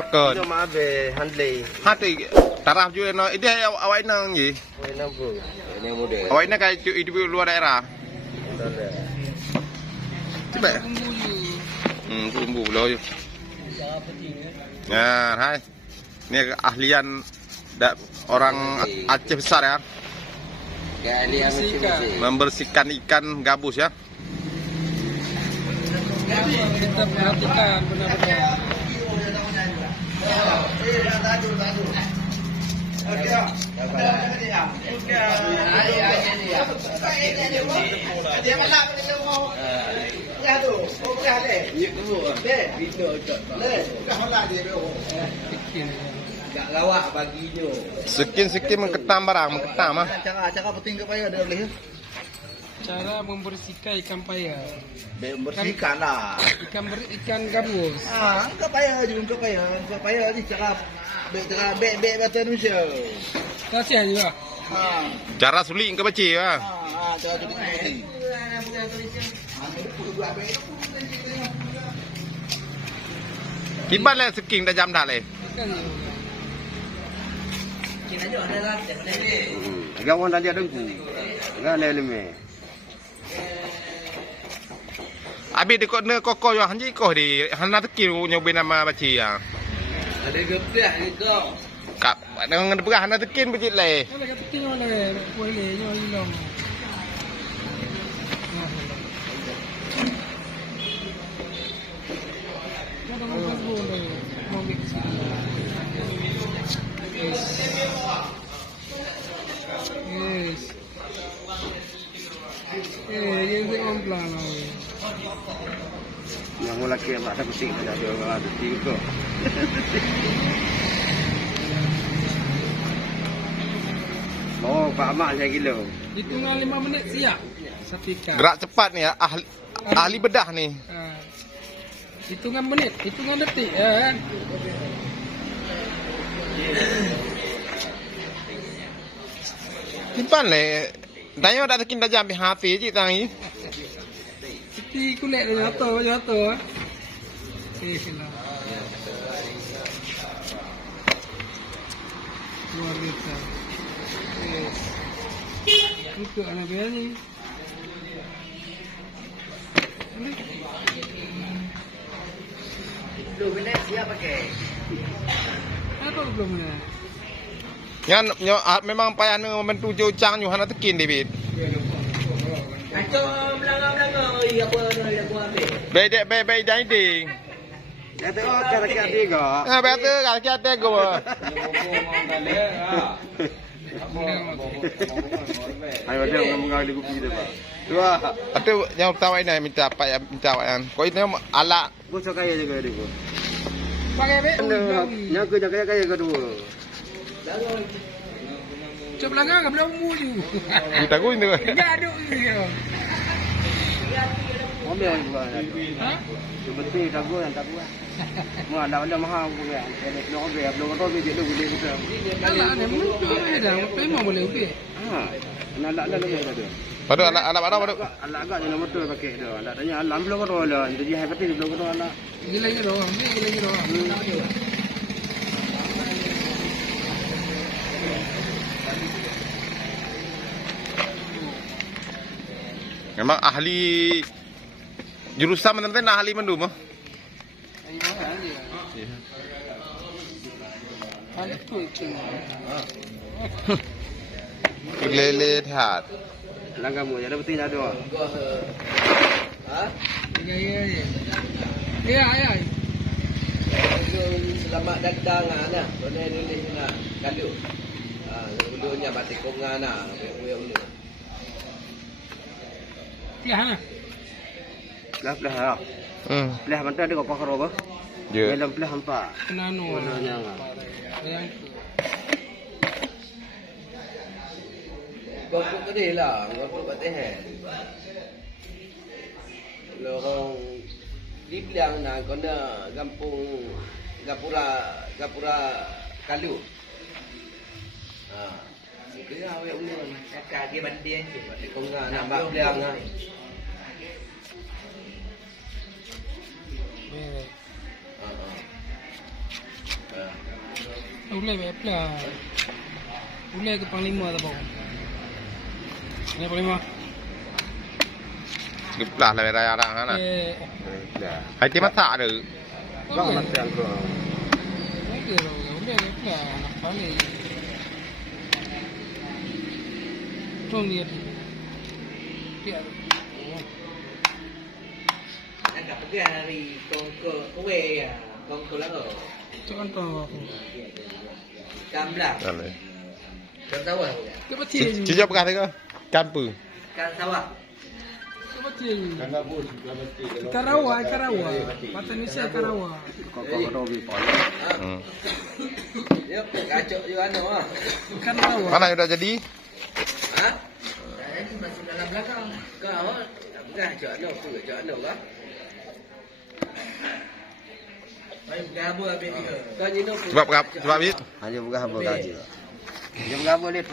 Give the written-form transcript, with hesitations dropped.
pekan. Cuma abe handle. Hati taraf juga no. Ini awak nang ye. Nampu. Ini model. Awak ini kayak hidup luar daerah. Coba. Bumbu loh. Nah, hai. Ini keahlian orang Aceh besar ya. Keahlian Membersihkan ikan gabus ya. Kita perhatikan benar-benar. Gak lawak baginya. Sekin mengketam barang, mengketam ah. Cara penting ke payah ada boleh. Cara membersihkan ikan payah. Membersihkan lah. Ikan gabus. Ke payah juga ke payah ni cara bek bahasa Indonesia. Kasihan juga. Cara suling ke beci ya. Cara suling ke beci. Kiban le seking dah jam dah le. Agak orang tadi ada tu. Agak leleme. Abi dekok ne koko yo hanji ko di hana tekin nyobain nama beci ya. Ada geprek ni kau. Kap dengan berah hana tekin beci le. Kalau kata tengok le, boleh nyo hilang. Ada orang boleh mau mix. Yes. Yang tengok pelan lah. Yang lelaki yang tak ada pusing dah dia orang ada tiga. Oh, Pak Mak saya kilo. Hitungan 5 minit siap. Sapikan. Gerak cepat ni ya, ahli bedah ni. Hitungan menit, hitungan detik ya. Kiban le. Tanya dah tekin dah jam hafi je tangi. Siti kulit dia jatuh. Silah. Luar biasa. Yes. Untuk anak dia ni. 10 minit siap pakai. Apa belum ni? Yan memang payah membantu jaucang Yohana tekin David. Acok belanga-belanga apa nak ambil. Baik dinding. Ya tengok kaki tiga. Betul kaki ada go. Ayo dia ngomong di kopi dia, Pak. Dua. Atau yang pertama ini minta apa ya minta kan. Kau itu ala. Gua kaya juga dia. Pakai be. Yang kaya kedua. Coba belakang enggak belum mulu. Kita gua ini. Enggak ada ni. Mobil yang gua. Ha? Seperti tak gua yang tak gua. Mau ada mahal gua ya. Belum tahu dia dulu boleh kita. Alah ni mungkin ada, memang boleh ubi. Anak dah lebih dah tu. Padu ala mana padu. Anak agak jangan motor pakai tu. Anak tanya alam belum kau lah. Jadi hai pati belum kau anak. Gila doang. Memang ahli jurusan mana ahli mendum. Ada tu itu. Lele hat. Langgar mu ada betul ada. Ha? Ya. Selamat datang ana. Boleh nulis nak galu. Dulunya batik kongan ana. Tiah. Belah lah. Belah mana ada kau karo apa? Ya. Dalam belah hampa. Kenano. Yang Gua pun tadi lah, gua pun kat teh. Lorong di bilang nak kena kampung Gapura Kalu. Kira awak ulun cakap dia banding tu. Kau nak bak bilang ah. Ulai belah. Ulai ke Panglima tu bau. Ini Panglima. Lah lah raya dah kan. Dah. Hai ti masak ada. Kau mesti angko. Okey lah. Ulai belah. Nak paling. Tong dia. Dia. Agak pergi hari kongko kowe ya, kongko lago. Contoh. Gamlah. Dah le. Kan sawah ya. Dia betul. Ci jawab kata ke? Campu. Kan sawah. Dia betul. Enggak bos, enggak mesti. Karawa. Mata Indonesia Karawa. Kau robi pon. Yuk, kacau juga anu ah. Karawa. Mana sudah jadi? Hah? Saya itu masih dalam belakang. Kau enggak kacau anu kah? Baik, gabu habis dia. Kau nyinuk. Sebab ni. Hanya buka hamba gaji. Dia berapa lihat